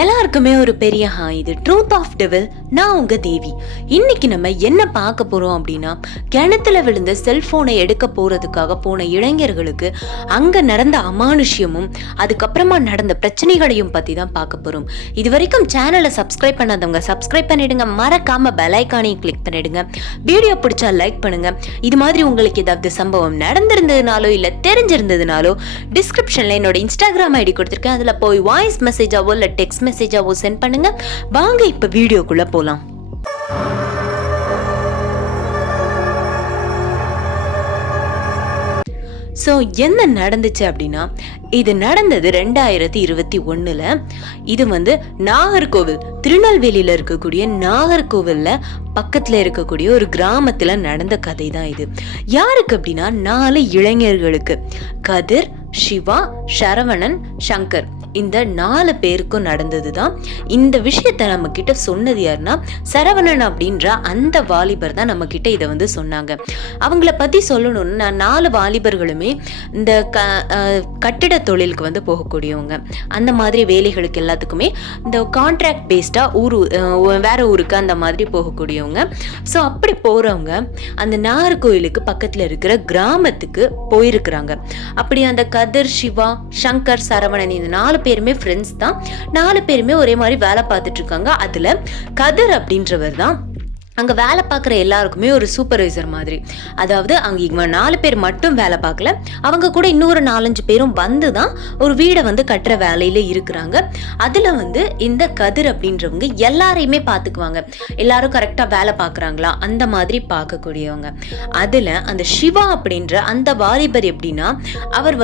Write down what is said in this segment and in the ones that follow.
எல்லாருக்குமே ஒரு பெரிய இது ட்ரூத் ஆஃப் டெவில். நான் உங்க தேவி. இன்னைக்கு நம்ம என்ன பார்க்க போறோம் அப்படின்னா, கிணத்துல விழுந்த செல்போனை எடுக்க போறதுக்காக போன இளைஞர்களுக்கு அங்க நடந்த அமானுஷ்யமும் அதுக்கப்புறமா நடந்த பிரச்சனைகளையும் பத்தி தான் பார்க்க போறோம். இது வரைக்கும் சேனலை சப்ஸ்கிரைப் பண்ணாதவங்க சப்ஸ்கிரைப் பண்ணிடுங்க, மறக்காம பெல் ஐகானையும் கிளிக் பண்ணிடுங்க. வீடியோ பிடிச்சா லைக் பண்ணுங்க. இது மாதிரி உங்களுக்கு ஏதாவது சம்பவம் நடந்திருந்ததுனாலோ இல்ல தெரிஞ்சிருந்ததுனாலோ டிஸ்கிரிப்ஷன்ல என்னோட இன்ஸ்டாகிராம் ஐடி கொடுத்திருக்கேன், அதுல போய் வாய்ஸ் மெசேஜாவோ இல்ல டெக்ஸ்ட் மெசேஜாவோ சென்ட் பண்ணுங்க. வாங்க இப்ப வீடியோக்குள்ள போலாம். ஸோ என்ன நடந்துச்சு அப்படின்னா, இது நடந்தது 2021. இது நாகர்கோவில், திருநெல்வேலியில இருக்கக்கூடிய நாகர்கோவில்ல பக்கத்துல இருக்கக்கூடிய ஒரு கிராமத்துல நடந்த கதை தான் இது. யாருக்கு அப்படின்னா 4 இளைஞர்களுக்கு, கதிர், சிவா, சரவணன், சங்கர், இந்த 4 பேருக்கும் நடந்ததுதான். இந்த விஷயத்த நம்ம கிட்ட சொன்னது யாருன்னா சரவணன் அப்படின்ற அந்த வாலிபர் தான் நம்ம கிட்ட இதை சொன்னாங்க. அவங்கள பத்தி சொல்லணும்னு, 4 வாலிபர்களுமே இந்த கட்டிட தொழிலுக்கு போகக்கூடியவங்க. அந்த மாதிரி வேலைகளுக்கு எல்லாத்துக்குமே இந்த கான்ட்ராக்ட் பேஸ்டா வேற ஊருக்கு அந்த மாதிரி போகக்கூடியவங்க. ஸோ அப்படி போறவங்க அந்த நாகர்கோயிலுக்கு பக்கத்துல இருக்கிற கிராமத்துக்கு போயிருக்கிறாங்க. அப்படி அந்த கதிர், சிவா, சங்கர், சரவணன் இந்த 4 பேருமே ஃப்ரெண்ட்ஸ் தான். 4 பேருமே ஒரே மாதிரி வேலை பார்த்துட்டு இருக்காங்க. அதுல கதிர் அப்படின்றவர் தான் அங்கே வேலை பார்க்குற எல்லாருக்குமே ஒரு சூப்பர்வைசர் மாதிரி. அதாவது அங்கே இவங்க 4 பேர் மட்டும் வேலை பார்க்கல, அவங்க கூட இன்னொரு 4-5 பேரும் தான் ஒரு வீடை கட்டுற வேலையில இருக்கிறாங்க. அதில் இந்த கதிர் அப்படின்றவங்க எல்லாரையுமே பார்த்துக்குவாங்க. எல்லாரும் கரெக்டாக வேலை பார்க்குறாங்களா அந்த மாதிரி பார்க்கக்கூடியவங்க. அதில் அந்த சிவா அப்படின்ற அந்த வாலிபர் எப்படின்னா, அவர்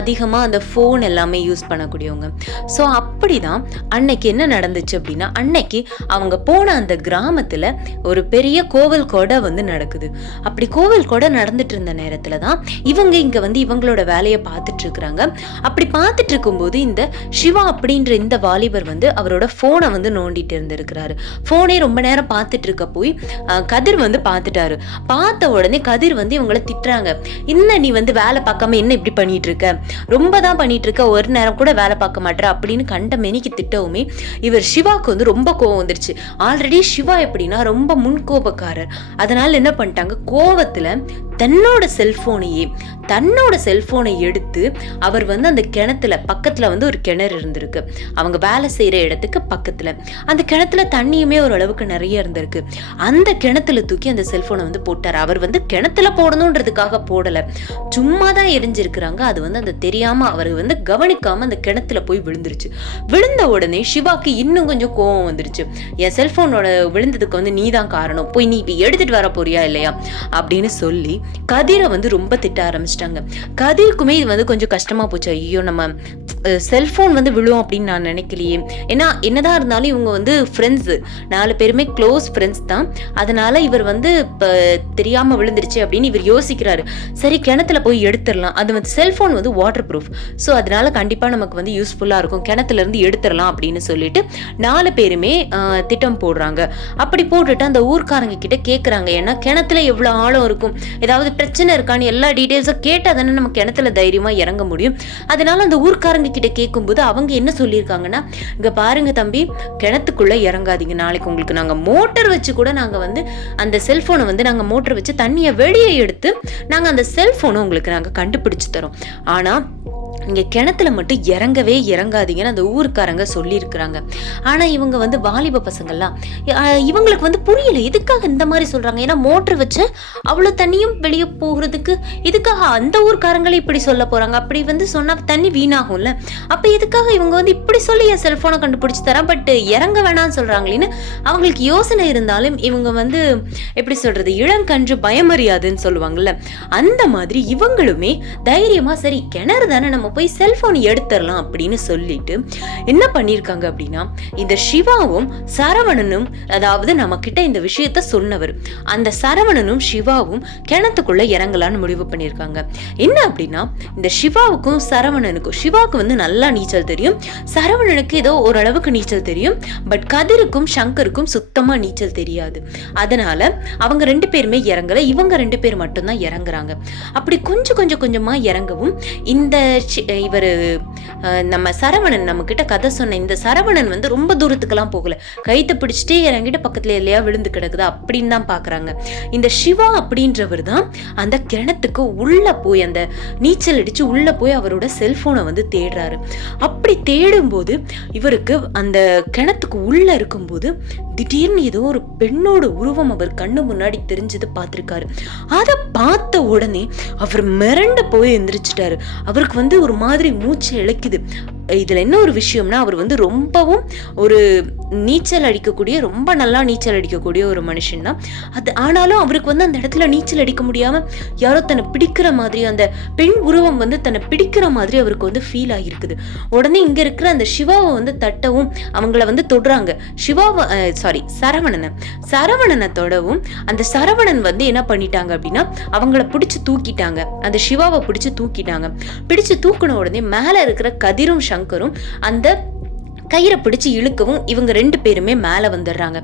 அதிகமாக அந்த ஃபோன் எல்லாமே யூஸ் பண்ணக்கூடியவங்க. ஸோ அப்படி தான் அன்னைக்கு என்ன நடந்துச்சு அப்படின்னா, அன்னைக்கு அவங்க போன அந்த கிராமத்தில் ஒரு பெரிய கோவில் கொடை நடக்குது. அப்படி கோவில் கொடை நடந்துட்டு இருந்த நேரத்துல தான் இவங்க இங்க இவங்களோட வேலையை பார்த்துட்டு இருக்கிறாங்க. அப்படி பார்த்துட்டு இருக்கும்போது இந்த சிவா அப்படின்ற இந்த வாலிபர் அவரோட போனை நோண்டிட்டு இருந்திருக்கிறாரு. போனே ரொம்ப நேரம் பார்த்துட்டு இருக்க போய் கதிர் பார்த்துட்டாரு. பார்த்த உடனே கதிர் இவங்களை திட்டுறாங்க. என்ன நீ வேலை பார்க்காம என்ன இப்படி பண்ணிட்டு இருக்க, ரொம்ப தான் பண்ணிட்டு இருக்க, ஒரு நேரம் கூட வேலை பார்க்க மாட்டேற அப்படின்னு கண்ட மெனிக்கு திட்டவுமே இவர் சிவாக்கு ரொம்ப கோவம் வந்துருச்சு. ஆல்ரெடி சிவா எப்படின்னா ரொம்ப முன்கோபக்காரர். அதனால என்ன பண்ணிட்டாங்க, கோவத்துல தன்னோட செல்போனை எடுத்து அவர் அந்த கிணத்துல பக்கத்துல ஒரு கிணறு இருந்திருக்கு. அவங்க வேலை செய்யற இடத்துக்கு பக்கத்துல அந்த கிணத்துல தண்ணியுமே ஓரளவுக்கு நிறைய இருந்திருக்கு. அந்த கிணத்துல தூக்கி அந்த செல்போனை போட்டார். அவர் கிணத்துல போடணுன்றதுக்காக போடல, சும்மா தான் எரிஞ்சிருக்கிறாங்க. அது அந்த தெரியாம அவர் கவனிக்காம அந்த கிணத்துல போய் விழுந்துருச்சு. விழுந்த உடனே சிவாக்கு இன்னும் கொஞ்சம் கோவம் வந்துருச்சு. என் செல்போனோட விழுந்ததுக்கு நீதான் காரணம், போய் நீ எடுத்துட்டு வர போறியா இல்லையா அப்படின்னு சொல்லி கதிரை ரொம்ப திட்ட ஆரம்பிச்சிட்டாங்க. கதிருக்குமே இது கொஞ்சம் கஷ்டமா போச்சு. ஐயோ, நம்ம செல்போன் விழும் அப்படின்னு நான் நினைக்கலையே. ஏன்னா என்னதான் இருந்தாலும் இவங்க ஃப்ரெண்ட்ஸ், 4 பேருமே க்ளோஸ் ஃப்ரெண்ட்ஸ் தான். அதனால இவர் தெரியாம விழுந்துருச்சு அப்படின்னு இவர் யோசிக்கிறாரு. சரி, கிணத்துல போய் எடுத்துடலாம். அது செல்போன் வாட்டர் ப்ரூஃப், ஸோ அதனால கண்டிப்பா நமக்கு யூஸ்ஃபுல்லா இருக்கும், கிணத்துல இருந்து எடுத்துடலாம் அப்படின்னு சொல்லிட்டு 4 பேருமே திட்டம் போடுறாங்க. அப்படி போட்டுட்டு அந்த ஊர்க்காரங்க கிட்ட கேட்குறாங்க. ஏன்னா கிணத்துல எவ்வளோ ஆழம் இருக்கும், ஏதாவது பிரச்சனை இருக்கான்னு எல்லா டீட்டெயில்ஸும் கேட்டால் தானே நம்ம கிணத்துல தைரியமாக இறங்க முடியும். அதனால அந்த ஊர்க்காரங்க கிட்ட கேட்கும்போது அவங்க என்ன சொல்லியிருக்காங்கன்னா, இங்கே பாருங்க தம்பி, கிணத்துக்குள்ளே இறங்காதீங்க, நாளைக்கு உங்களுக்கு நாங்கள் மோட்டர் வச்சு கூட நாங்கள் அந்த செல்ஃபோனை நாங்கள் மோட்டர் வச்சு தண்ணியை வெளியே எடுத்து நாங்கள் அந்த செல்ஃபோனை உங்களுக்கு நாங்கள் கண்டுபிடிச்சு தரோம். ஆனால் இங்கே கிணத்துல மட்டும் இறங்கவே இறங்காதீங்கன்னு அந்த ஊருக்காரங்க சொல்லியிருக்கிறாங்க. ஆனால் இவங்க வாலிப பசங்கள்லாம் இவங்களுக்கு புரியல, எதுக்காக இந்த மாதிரி சொல்கிறாங்க. ஏன்னா மோட்டர் வச்சு அவ்வளோ தண்ணியும் வெளியே போகிறதுக்கு இதுக்காக அந்த ஊர்க்காரங்களே இப்படி சொல்ல போகிறாங்க. அப்படி சொன்னால் தண்ணி வீணாகும்ல, அப்போ எதுக்காக இவங்க இப்படி சொல்லி என் செல்ஃபோனை கண்டுபிடிச்சி தரேன் பட் இறங்க வேணாம்னு சொல்கிறாங்களேன்னு அவங்களுக்கு யோசனை இருந்தாலும் இவங்க எப்படி சொல்கிறது, இளங்கன்று பயமறியாதுன்னு சொல்லுவாங்கல்ல, அந்த மாதிரி இவங்களுமே தைரியமாக சரி கிணறு தானே, நம்ம போய் செல்போன் எடுத்துடலாம் அப்படின்னு சொல்லிட்டு என்ன பண்ணிருக்காங்க அப்படின்னா, இந்த சிவாவும் சரவணனும், அதாவது நம்ம கிட்ட இந்த விஷயத்த சொன்னவர் அந்த சரவணனும் சிவாவும் கிணத்துக்குள்ள இறங்கலான்னு முடிவு பண்ணிருக்காங்க. என்ன அப்படின்னா, இந்த சிவாவுக்கும் சரவணனுக்கும், சிவாவுக்கு நல்லா நீச்சல் தெரியும், சரவணனுக்கு ஏதோ ஓரளவுக்கு நீச்சல் தெரியும், பட் கதிருக்கும் சங்கருக்கும் சுத்தமா நீச்சல் தெரியாது. அதனால அவங்க 2 பேருமே இறங்கல, இவங்க 2 பேர் மட்டும்தான் இறங்குறாங்க. அப்படி கொஞ்சமா இறங்கவும் இந்த இவர் நம்ம சரவணன் நம்ம கிட்ட கதை சொன்ன இந்த சரவணன் வந்து ரொம்ப தூரத்துக்கெல்லாம் போகல, கைத்தை பிடிச்சிட்டே இறங்கிட்டு பக்கத்துல இல்லையா விழுந்து கிடக்குதா அப்படின்னு தான் பாக்குறாங்க. இந்த சிவா அப்படின்றவர் தான் அந்த கிணத்துக்கு உள்ள போய் அந்த நீச்சல் அடிச்சு உள்ள போய் அவரோட செல்போனை வந்து தேடுறாரு. அப்படி தேடும் போது இவருக்கு அந்த கிணத்துக்கு உள்ள இருக்கும்போது திடீர்னு ஏதோ ஒரு பெண்ணோட உருவம் அவர் கண்ணு முன்னாடி தெரிஞ்சது பார்த்திருக்காரு. அதை பார்த்த உடனே அவர் மிரண்டு போய் எந்திரிச்சிட்டாரு. அவருக்கு வந்து ஒரு மாதிரி மூச்சு இழைக்குது. இதுல என்ன ஒரு விஷயம்னா, அவர் வந்து ரொம்பவும் ஒரு நீச்சல் அடிக்கக்கூடிய, ரொம்ப நல்லா நீச்சல் அடிக்கக்கூடிய ஒரு மனுஷன் தான். அது ஆனாலும் அவருக்கு வந்து அந்த இடத்துல நீச்சல் அடிக்க முடியாம யாரோ தன்னை பிடிக்கிற மாதிரி, அந்த பெண் உருவம் வந்து தன்னை பிடிக்கிற மாதிரி அவருக்கு வந்து ஃபீல் ஆகிருக்குது. உடனே இங்க இருக்கிற அந்த சிவாவை வந்து தட்டவும் அவங்கள வந்து தொடுறாங்க. சரவணனை தொடவும் அந்த சரவணன் வந்து என்ன பண்ணிட்டாங்க அப்படின்னா அவங்கள பிடிச்சு தூக்கிட்டாங்க. அந்த சிவாவை பிடிச்சு தூக்கிட்டாங்க. பிடிச்சு தூக்கின உடனே மேல இருக்கிற கதிரும் சங்கரும் அந்த கயிறை பிடிச்சு இழுக்கவும் இவங்க 2 பேருமே மேல வந்துடுறாங்க.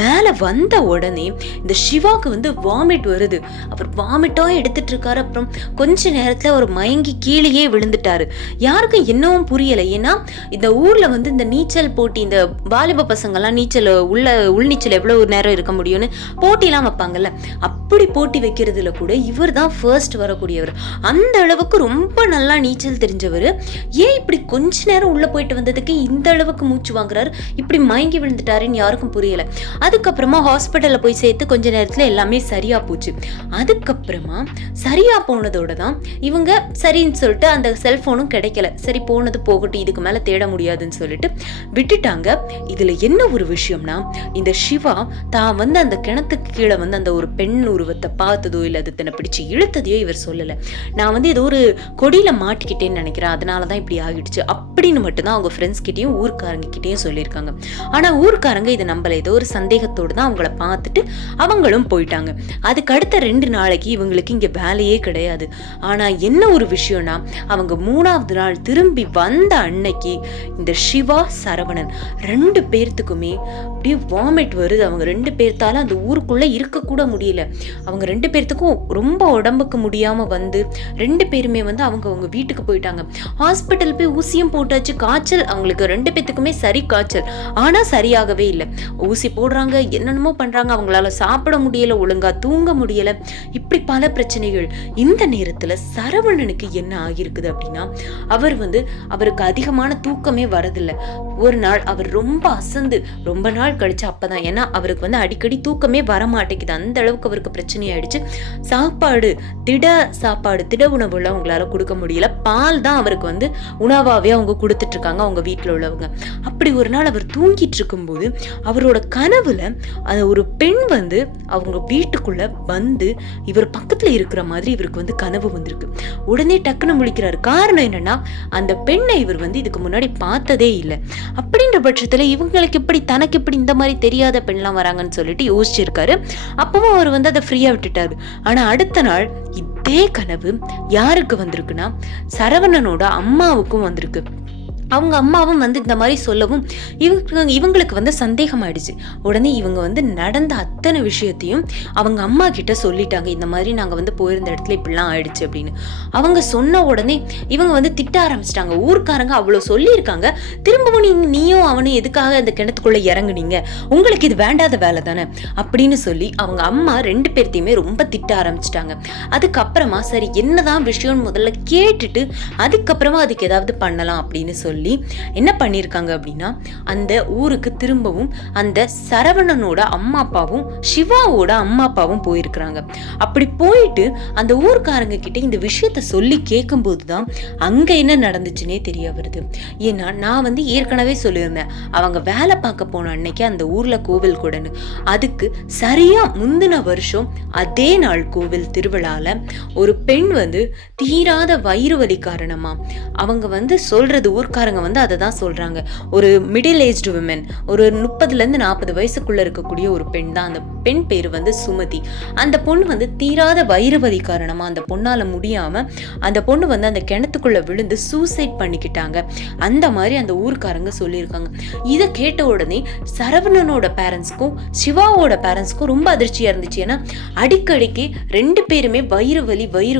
மேல வந்த உடனே இந்த சிவாக்கு வந்து வாமிட் வருது. அவர் வாமிட்டா எடுத்துட்டு இருக்காரு. அப்புறம் கொஞ்ச நேரத்துல அவர் மயங்கி கீழேயே விழுந்துட்டாரு. யாருக்கும் என்னவும் புரியல. ஏன்னா இந்த ஊர்ல வந்து இந்த நீச்சல் போட்டி, இந்த வாலிப பசங்கள்லாம் நீச்சல் உள்நீச்சல் எவ்வளவு நேரம் இருக்க முடியும்னு போட்டிலாம் வைப்பாங்கல்ல, அப்படி போட்டி வைக்கிறதுல கூட இவர் தான் ஃபர்ஸ்ட் வரக்கூடியவர். அந்த அளவுக்கு ரொம்ப நல்லா நீச்சல் தெரிஞ்சவர். ஏன் இப்படி கொஞ்ச நேரம் உள்ள போயிட்டு வந்ததுக்கு இந்த அளவுக்கு மூச்சு வாங்குறாரு, இப்படி மயங்கி விழுந்துட்டாருன்னு யாருக்கும் புரியல. அதுக்கப்புறமா ஹாஸ்பிட்டல்ல போய் சேர்த்து கொஞ்ச நேரத்துல எல்லாமே சரியா போச்சு. அதுக்கப்புறமா சரியா போனதோட தான் இவங்க சரின்னு சொல்லிட்டு அந்த செல்போனும் கிடைக்கல. சரி போனது போகட்டும், இதுக்கு மேல தேட முடியாதுன்னு சொல்லிட்டு விட்டுட்டாங்க. இதுல என்ன ஒரு விஷயம்னா, இந்த சிவா தான் வந்து அந்த கிணத்துக்கு கீழே வந்து அந்த ஒரு பெண் உருவத்தை பார்த்ததோ இல்ல அது தன்னை பிடிச்சு இழுத்ததையோ இவர் சொல்லல. நான் வந்து ஏதோ ஒரு கொடியில மாட்டிக்கிட்டேன்னு நினைக்கிறேன், அதனாலதான் இப்படி ஆகிடுச்சு அப்படின்னு மட்டும்தான் அவங்க ஃப்ரெண்ட்ஸ் கிட்டயும் ஊர்க்காரங்க கிட்டேயும் சொல்லியிருக்காங்க. ஆனா ஊர்க்காரங்க இதை நம்பல. ஏதோ ஒரு சந்தேகத்தோடு தான் அவங்கள பார்த்துட்டு அவங்களும் போயிட்டாங்க. அதுக்கு அடுத்த 2 நாளைக்கு இவங்களுக்கு இங்க வேலையே கிடையாது. ஆனா என்ன ஒரு விஷயம்னா, அவங்க 3ஆவது நாள் திரும்பி வந்த அன்னைக்கு இந்த சிவா சரவணன் 2 பேர்த்துக்குமே அப்படியே வாமிட் வருது. அவங்க 2 பேர்த்தால அந்த ஊருக்குள்ள இருக்க கூட முடியல. அவங்க 2 பேர்த்துக்கும் ரொம்ப உடம்புக்கு முடியாம வந்து 2 பேருமே வந்து அவங்க வீட்டுக்கு போயிட்டாங்க. ஹாஸ்பிட்டல் போய் ஊசியும் போட்டாச்சு. காய்ச்சல் அவங்களுக்கு 2 பேத்துக்குமே சரி காய்ச்சல், ஆனா சரியாகவே இல்லை. ஊசி போடுறாங்க, என்னென்னமோ பண்றாங்க, அவங்களால சாப்பிட முடியல, ஒழுங்கா தூங்க முடியல, இப்படி பல பிரச்சனைகள். இந்த நேரத்துல சரவணனுக்கு என்ன ஆகிருக்குது அப்படின்னா, அவருக்கு அதிகமான தூக்கமே வரதில்லை. ஒரு நாள் அவர் ரொம்ப அசந்து ரொம்ப நாள் கழிச்சு அப்பதான், ஏன்னா அவருக்கு வந்து அடிக்கடி தூக்கமே வரமாட்டேங்குது, அந்த அளவுக்கு அவருக்கு பிரச்சனை ஆயிடுச்சு. திட உணவுல அவங்களால கொடுக்க முடியல. பால் தான் அவருக்கு வந்து உணவாவே அவங்க கொடுத்துட்டு இருக்காங்க அவங்க வீட்டுல உள்ளவங்க. அப்படி ஒரு நாள் அவர் தூங்கிட்டு இருக்கும்போது அவரோட கனவுல அந்த ஒரு பெண் வந்து அவங்க வீட்டுக்குள்ள வந்து இவர் பக்கத்துல இருக்கிற மாதிரி இவருக்கு வந்து கனவு வந்திருக்கு. உடனே டக்குன்னு முழிக்கிறாரு. காரணம் என்னன்னா, அந்த பெண்ணை இவர் வந்து இதுக்கு முன்னாடி பார்த்ததே இல்லை. அப்படின்ற பட்சத்துல இவங்களுக்கு எப்படி, தனக்கு எப்படி இந்த மாதிரி தெரியாத பெண்லாம் வராங்கன்னு சொல்லிட்டு யோசிச்சிருக்காரு. அப்பவும் அவர் வந்து அதை ஃப்ரீயா விட்டுட்டாரு. ஆனா அடுத்த நாள் இதே கனவு யாருக்கு வந்திருக்குன்னா, சரவணனோட அம்மாவுக்கும் வந்திருக்கு. அவங்க அம்மாவும் வந்து இந்த மாதிரி சொல்லவும் இவங்களுக்கு வந்து சந்தேகம் ஆயிடுச்சு. உடனே இவங்க வந்து நடந்த அத்தனை விஷயத்தையும் அவங்க அம்மா கிட்ட சொல்லிட்டாங்க. இந்த மாதிரி நாங்க வந்து போயிருந்த இடத்துல இப்படிலாம் ஆயிடுச்சு அப்படின்னு. அவங்க சொன்ன உடனே இவங்க வந்து திட்ட ஆரம்பிச்சிட்டாங்க. ஊர்க்காரங்க அவ்வளவு சொல்லியிருக்காங்க, திரும்பவும் நீயும் அவனும் எதுக்காக அந்த கிணத்துக்குள்ள இறங்குனீங்க, உங்களுக்கு இது வேண்டாத வேலை தானே அப்படின்னு சொல்லி அவங்க அம்மா 2 பேர்த்தையுமே ரொம்ப திட்ட ஆரம்பிச்சிட்டாங்க. அதுக்கப்புறமா சரி என்னதான் விஷயம்னு முதல்ல கேட்டுட்டு அதுக்கப்புறமா அதுக்கு ஏதாவது பண்ணலாம் அப்படின்னு சொல்லி என்ன பண்ணிருக்காங்க அப்படின்னா, அந்த ஊருக்கு திரும்பவும் அந்த சரவணனோட அம்மா அப்பாவும் சிவாவோட அம்மா அப்பாவும் போயிருக்கிறாங்க. அப்படி போயிட்டு அந்த ஊர்க்காரங்க கிட்ட இந்த விஷயத்த சொல்லி கேட்கும் போதுதான் அங்க என்ன நடந்துச்சுன்னே தெரிய வருது. ஏன்னா நான் வந்து ஏற்கனவே சொல்லியிருந்தேன், அவங்க வேலை பார்க்க போன அன்னைக்கு அந்த ஊர்ல கோவில் கூடன்னு. அதுக்கு சரியா முந்தின வருஷம் அதே நாள் கோவில் திருவிழால ஒரு பெண் வந்து தீராத வயிறு வலி காரணமா அவங்க வந்து சொல்றது, ஊர்க்கார ஊர்க்காரங்க வந்து அதை தான் சொல்றாங்க. ஒரு மிடில் ஏஜ்டு விமன், ஒரு 30-40 வயசுக்குள்ள இருக்கக்கூடிய ஒரு பெண் தான். அந்த பெண் பேரு வந்து சுமதி. அந்த பொண்ணு வந்து தீராத வயிறு வலி காரணமா அந்த பொண்ணால முடியாம அந்த பொண்ணு வந்து அந்த கிணத்துக்குள்ள விழுந்து சூசைட் பண்ணிக்கிட்டாங்க. அந்த மாதிரி அந்த ஊர்க்காரங்க சொல்லியிருக்காங்க. இதை கேட்ட உடனே சரவணனோட பேரண்ட்ஸ்க்கும் சிவாவோட பேரண்ட்ஸ்க்கும் ரொம்ப அதிர்ச்சியா இருந்துச்சு. ஏன்னா அடிக்கடிக்கு 2 பேருமே வயிறு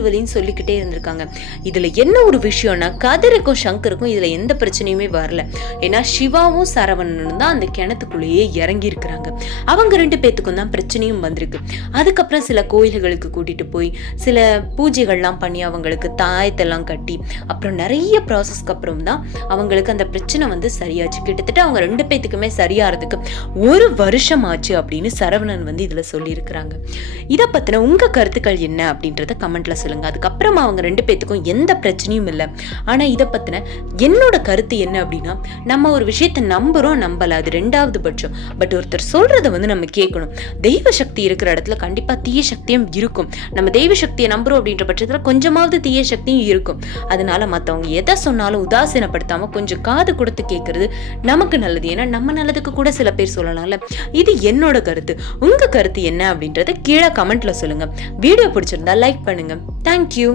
வலின்னு சொல்லிக்கிட்டே இருந்திருக்காங்க. இதுல என்ன ஒரு விஷயம்னா, கதிருக்கும் சங்கருக்கும் இதுல எந்த பிரச்சனையுமே வரல. ஏன்னா சிவாவும் சரவணனும் தான் அந்த கிணத்துக்குள்ளேயே இறங்கி இருக்கிறாங்க. அவங்க 2 பேத்துக்கும் தான் பிரச்சனையும் வந்திருக்கு. அதுக்கப்புறம் சில கோயில்களுக்கு கூட்டிட்டு போய் சில பூஜைகள்லாம் பண்ணி அவங்களுக்கு தாயத்தெல்லாம் கட்டி அப்புறம் நிறைய ப்ராசஸ்க்கு அப்புறம் தான் அவங்களுக்கு அந்த பிரச்சனை வந்து சரியாச்சு. கிட்டத்தட்ட அவங்க 2 பேத்துக்குமே சரியாறதுக்கு 1 வருஷம் ஆச்சு அப்படின்னு சரவணன் வந்து இதுல சொல்லியிருக்கிறாங்க. இதை பத்தின உங்க கருத்துக்கள் என்ன அப்படின்றத கமெண்ட்ல சொல்லுங்க. அதுக்கப்புறமா அவங்க 2 பேத்துக்கும் எந்த பிரச்சனையும் இல்லை. ஆனா இதை பத்தின என்னோட கருத்து என்ன அப்படின்னா, நம்ம ஒரு விஷயத்த நம்புறோம் நம்பல, அது 2வது பட்சம். பட் ஒருத்தர் சொல்றதை வந்து நம்ம கேட்கணும். தெய்வ சக்தி இருக்கிற இடத்துல கண்டிப்பா தீய சக்தியும் இருக்கும். நம்ம தெய்வ சக்தியை நம்புறோம் அப்படின்ற பட்சத்துல கொஞ்சமாவது தீய சக்தியும் இருக்கும். அதனால மத்தவங்க எதை சொன்னாலும் உதாசீனப்படுத்தாம கொஞ்சம் காது கொடுத்து கேட்கறது நமக்கு நல்லது. ஏன்னா நம்ம நல்லதுக்கு கூட சில பேர் சொல்லலாம்ல. இது என்னோட கருத்து. உங்க கருத்து என்ன அப்படின்றத கீழே கமெண்ட்ல சொல்லுங்க. வீடியோ பிடிச்சிருந்தா லைக் பண்ணுங்க. தேங்க்யூ.